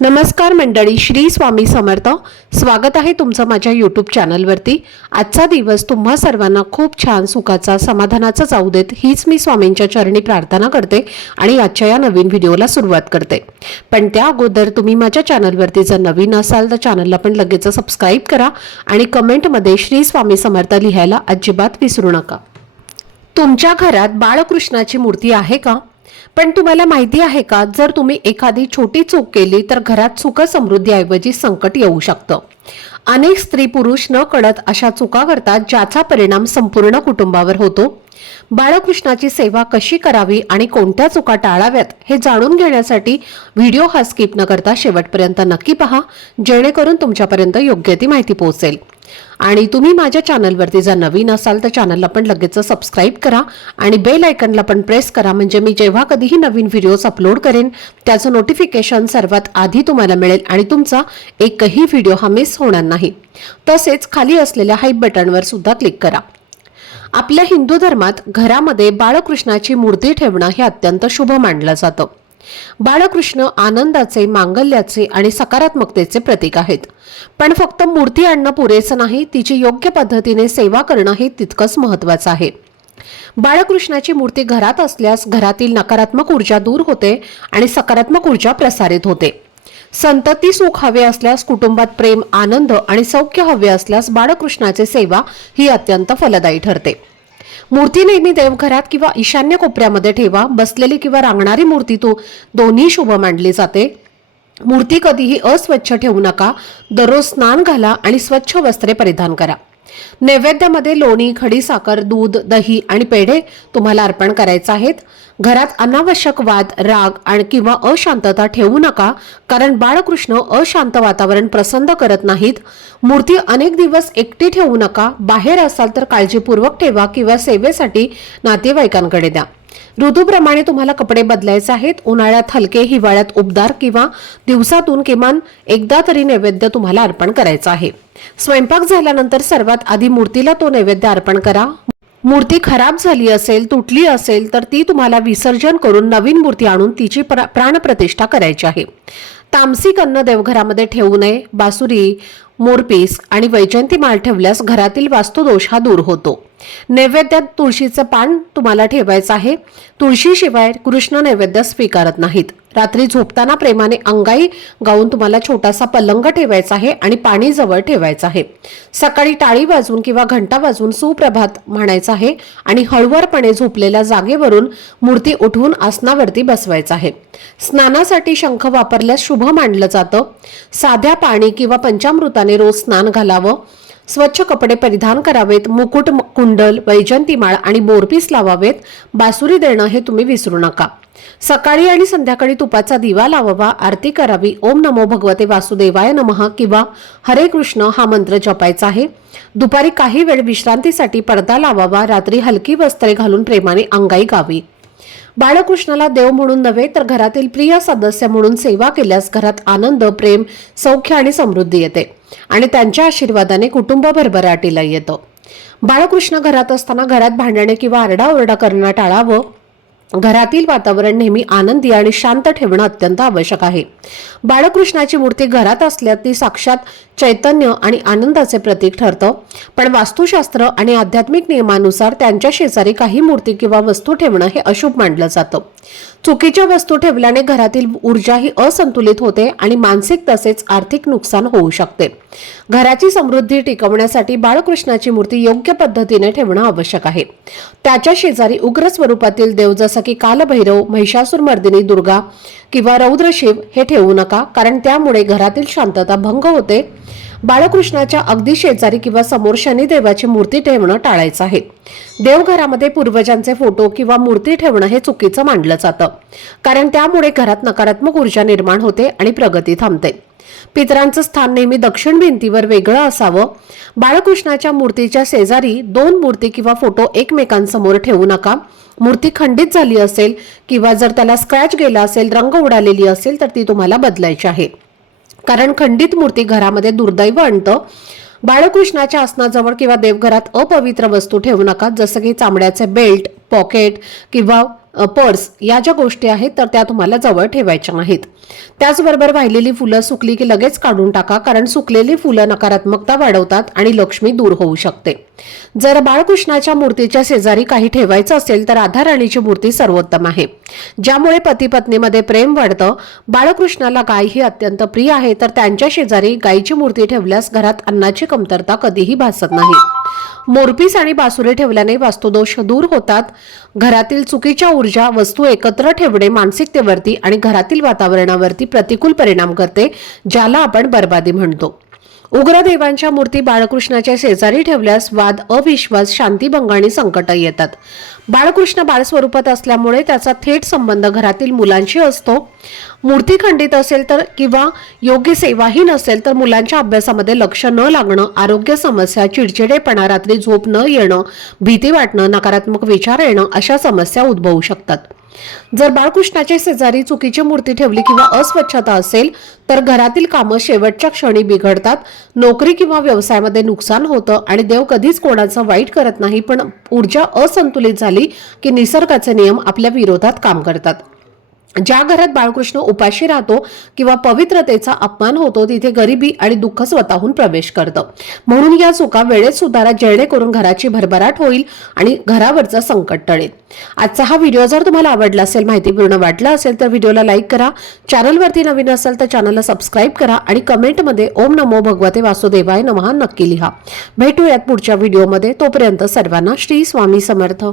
नमस्कार मंडळी, श्री स्वामी समर्थ. स्वागत आहे तुमचं माझ्या यूट्यूब चॅनलवरती. आजचा दिवस तुम्हा सर्वांना खूप छान सुखाचा समाधानाचा जाऊ देत हीच मी स्वामींच्या चरणी प्रार्थना करते आणि आजच्या या नवीन व्हिडिओला सुरुवात करते. पण त्या अगोदर तुम्ही माझ्या चॅनलवरती जर नवीन असाल तर चॅनलला पण लगेच सबस्क्राईब करा आणि कमेंटमध्ये श्री स्वामी समर्थ लिहायला अजिबात विसरू नका. तुमच्या घरात बाळकृष्णाची मूर्ती आहे का? पण तुम्हाला माहिती आहे का, जर तुम्ही एखादी छोटी चूक केली तर घरात सुख समृद्धीऐवजी संकट येऊ शकतं. अनेक स्त्री पुरुष न कळत अशा चुका करतात ज्याचा परिणाम संपूर्ण कुटुंबावर होतो. बाळकृष्णाची सेवा कशी करावी आणि कोणत्या चुका टाळाव्यात हे जाणून घेण्यासाठी व्हिडिओ हा स्किप न करता शेवटपर्यंत नक्की पहा, जेणेकरून तुमच्यापर्यंत योग्य ती माहिती पोहोचेल. आणि तुम्ही माझ्या चॅनलवरती जर नवीन असाल तर चॅनलला पण लगेच सबस्क्राईब करा आणि बेल आयकॉनला पण प्रेस करा, म्हणजे मी जेव्हा कधीही नवीन व्हिडिओज अपलोड करेन त्याचं नोटिफिकेशन सर्वात आधी तुम्हाला मिळेल आणि तुमचा एकही व्हिडिओ हा मिस होणार नाही. तसेच खाली असलेल्या हाईप बटनवर सुद्धा क्लिक करा. आपल्या हिंदू धर्मात घरामध्ये बाळकृष्णाची मूर्ती ठेवणं हे अत्यंत शुभ मानलं जातं. बाळकृष्ण आनंदाचे, मांगल्याचे आणि सकारात्मकतेचे प्रतीक आहेत. पण फक्त मूर्ती आणणं पुरेसं नाही, तिची योग्य पद्धतीने सेवा करणं हे तितकंच महत्त्वाचं आहे. बाळकृष्णाची मूर्ती घरात असल्यास घरातील नकारात्मक ऊर्जा दूर होते आणि सकारात्मक ऊर्जा प्रसारित होते. संतती सुख हवे असल्यास, कुटुंबात प्रेम, आनंद आणि सौख्य हवे असल्यास बाळकृष्णाची सेवा ही अत्यंत फलदायी ठरते. मूर्ती नेहमी देवघरात किंवा ईशान्य कोपऱ्यामध्ये ठेवा. बसलेली किंवा रांगणारी मूर्ती दोन्ही शुभ मानली जाते. मूर्ती कधीही अस्वच्छ ठेवू नका. दररोज स्नान घाला आणि स्वच्छ वस्त्रे परिधान करा. नैवेद्यामध्ये लोणी, खडीसाखर, दूध, दही आणि पेढे तुम्हाला अर्पण करायचे आहेत. घरात अनावश्यक वाद, राग आणि किंवा अशांतता ठेवू नका, कारण बाळकृष्ण अशांत वातावरण पसंत करत नाहीत. मूर्ती अनेक दिवस एकटी ठेवू नका. बाहेर असाल तर काळजीपूर्वक ठेवा किंवा सेवेसाठी नातेवाईकांकडे द्या. ऋतूप्रमाणे तुम्हाला कपडे बदलायचे आहेत. उन्हाळ्यात हलके, हिवाळ्यात उबदार किंवा दिवसातून किमान एकदा तरी नैवेद्य तुम्हाला अर्पण करायचा आहे. स्वयंपाक झाल्यानंतर सर्वात आधी मूर्तीला तो नैवेद्य अर्पण करा. मूर्ती खराब झाली असेल, तुटली असेल तर ती तुम्हाला विसर्जन करून नवीन मूर्ती आणून तिची प्राणप्रतिष्ठा करायची आहे. तामसिक अन्न देवघरामध्ये ठेवू नये. बासुरी, मोरपीस आणि वैजयंती माळ ठेवल्यास घरातील वास्तुदोष हा दूर होतो. नैवेद्यात तुळशीचं पान तुम्हाला ठेवायचं आहे. तुळशीशिवाय कृष्ण नैवेद्य स्वीकारत नाहीत. रात्री झोपताना प्रेमाने अंगाई गाऊन तुम्हाला छोटासा पलंग ठेवायचा आहे आणि पाणी जवळ ठेवायचं आहे. सकाळी टाळी वाजून किंवा घंटा वाजून सुप्रभात म्हणायचं आहे आणि हळुवारपणे झोपलेल्या जागेवरून मूर्ती उठवून आसनावरती बसवायचं आहे. स्नानासाठी शंख वापरल्यास शुभ मानलं जातं. साध्या पाणी किंवा पंचामृताने रोज स्नान घालावं. स्वच्छ कपडे परिधान करावेत. मुकुट, कुंडल, वैजयंती माळ आणि बोरपीस लावावेत. बासुरी देणं हे तुम्ही विसरू नका. सकाळी आणि संध्याकाळी तुपाचा दिवा लावावा. आरती करावी. ओम नमो भगवते वासुदेवाय नमः किंवा हरे कृष्ण हा मंत्र जपायचा आहे. दुपारी काही वेळ विश्रांतीसाठी पडदा लावावा. रात्री हलकी वस्त्रे घालून प्रेमाने अंगाई गावी. बाळकृष्णाला देव म्हणून नव्हे तर घरातील प्रिय सदस्य म्हणून सेवा केल्यास घरात आनंद, प्रेम, सौख्य आणि समृद्धी येते आणि त्यांच्या आशीर्वादाने कुटुंब भरभराटीला येतं. बाळकृष्ण घरात असताना घरात भांडणे किंवा आरडाओरडा करणं टाळावं. घरातील वातावरण नेहमी आनंदी आणि शांत ठेवणं अत्यंत आवश्यक आहे. बाळकृष्णाची मूर्ती घरात असल्यास ती साक्षात चैतन्य आणि आनंदाचे प्रतीक ठरतं. पण वास्तुशास्त्र आणि आध्यात्मिक नियमानुसार त्यांच्या शेजारी काही मूर्ती किंवा वस्तू ठेवणं हे अशुभ मानलं जातं. चुकीच्या वस्तू ठेवल्याने घरातील ऊर्जा ही असंतुलित होते आणि मानसिक तसेच आर्थिक नुकसान होऊ शकते. घराची समृद्धी टिकवण्यासाठी बाळकृष्णाची मूर्ती योग्य पद्धतीने ठेवणं आवश्यक आहे. त्याच्या शेजारी उग्र स्वरूपातील देव जसं की कालभैरव, महिषासुरमर्दिनी दुर्गा किंवा रौद्रशिव हे ठेवू नका, कारण त्यामुळे घरातील शांतता भंग होते. बाळकृष्णाच्या अगदी शेजारी किंवा समोर शनिदेवाची मूर्ती ठेवणं टाळायचं आहे. देवघरामध्ये पूर्वजांचे फोटो किंवा मूर्ती ठेवणं हे चुकीचं मानलं जातं, कारण त्यामुळे घरात नकारात्मक ऊर्जा निर्माण होते आणि प्रगती थांबते. पितरांचं स्थान नेहमी दक्षिण भिंतीवर वेगळं असावं. बाळकृष्णाच्या मूर्तीच्या शेजारी दोन मूर्ती किंवा फोटो एकमेकांसमोर ठेवू नका. मूर्ती खंडित झाली असेल किंवा जर त्याला स्क्रॅच गेला असेल, रंग उडालेली असेल तर ती तुम्हाला बदलायची आहे, कारण खंडित मूर्ती घरामध्ये दुर्दैव आणतं. बाळकृष्णाच्या आसनाजवळ किंवा देवघरात अपवित्र वस्तू ठेवू नका, जसं की चामड्याचे बेल्ट, पॉकेट किंवा पर्स या ज्या गोष्टी आहेत तर त्या तुम्हाला जवळ ठेवायच्या नाहीत. त्याचबरोबर वाहिलेली फुलं सुकली की लगेच काढून टाका, कारण सुकलेली फुलं नकारात्मकता वाढवतात आणि लक्ष्मी दूर होऊ शकते. जर बाळकृष्णाच्या मूर्तीच्या शेजारी काही ठेवायचं असेल तर राधाराणीची मूर्ती सर्वोत्तम आहे, ज्यामुळे पती पत्नीमध्ये प्रेम वाढतं. बाळकृष्णाला गाय ही अत्यंत प्रिय आहे, तर त्यांच्या शेजारी गायीची मूर्ती ठेवल्यास घरात अन्नाची कमतरता कधीही भासत नाही. मोरपीस आणि बासुरी ठेवल्याने वास्तुदोष दूर होतात. घरातील चुकीच्या ऊर्जा वस्तू एकत्र ठेवणे मानसिकतेवरती आणि घरातील वातावरणावरती प्रतिकूल परिणाम करते, ज्याला आपण बरबादी म्हणतो. उग्र देवांच्या मूर्ती बाळकृष्णाच्या शेजारी ठेवल्यास वाद, अविश्वास, शांतीभंग आणि संकट येतात. बाळकृष्ण बाळ स्वरूपात असल्यामुळे त्याचा थेट संबंध घरातील मुलांशी असतो. मूर्ती खंडित असेल तर किंवा योग्य सेवाही नसेल तर मुलांच्या अभ्यासामध्ये लक्ष न लागणं, आरोग्य समस्या, चिडचिडेपणा, रात्री झोप न येणं, भीती वाटणं, नकारात्मक विचार येणं अशा समस्या उद्भवू शकतात. जर बाळकृष्णाच्या शेजारी चुकीची मूर्ती ठेवली किंवा अस्वच्छता असेल तर घरातील कामं शेवटच्या क्षणी बिघडतात. नोकरी किंवा व्यवसायामध्ये नुकसान होतं आणि देव कधीच कोणाचं वाईट करत नाही, पण ऊर्जा असंतुलित झाली की निसर्गाचे नियम आपल्या विरोधात काम करतात. ज्या घरात बाळकृष्ण उपाशी राहतो किंवा पवित्रतेचा अपमान होतो तिथे गरिबी आणि दुःख स्वतःहून प्रवेश करतं. म्हणून या चुका वेळेत सुधारा, जेणेकरून घराची भरभराट होईल आणि घरावरचं संकट टळेल. आजचा हा व्हिडिओ जर तुम्हाला आवडला असेल, माहितीपूर्ण वाटला असेल तर व्हिडिओला लाईक करा. चॅनलवरती नवीन असेल तर चॅनलला सबस्क्राईब करा आणि कमेंटमध्ये ओम नमो भगवते वासुदेवाय नमः नक्की लिहा. भेटूयात पुढच्या व्हिडिओमध्ये. तोपर्यंत सर्वांना श्री स्वामी समर्थ.